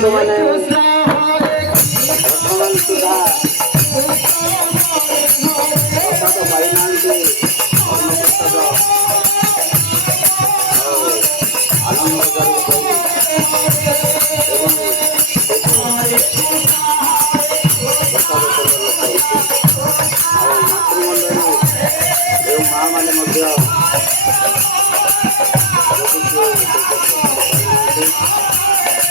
ବର୍ତ୍ତମାନ ସୁଦ୍ଧା ପ୍ରସାଦ ପାଇନାହାନ୍ତି ଅନ୍ନପ୍ରସାଦ ଆଉ ଆନନ୍ଦ ବଜାରକୁ ଯାଇ ଏବଂ ପ୍ରସାଦ ସେବନ କରୁଛି। ଆଉ ମାତୃମଣ୍ଡଳୀ ଯେଉଁ ମାଆ ମାନେ ମଧ୍ୟ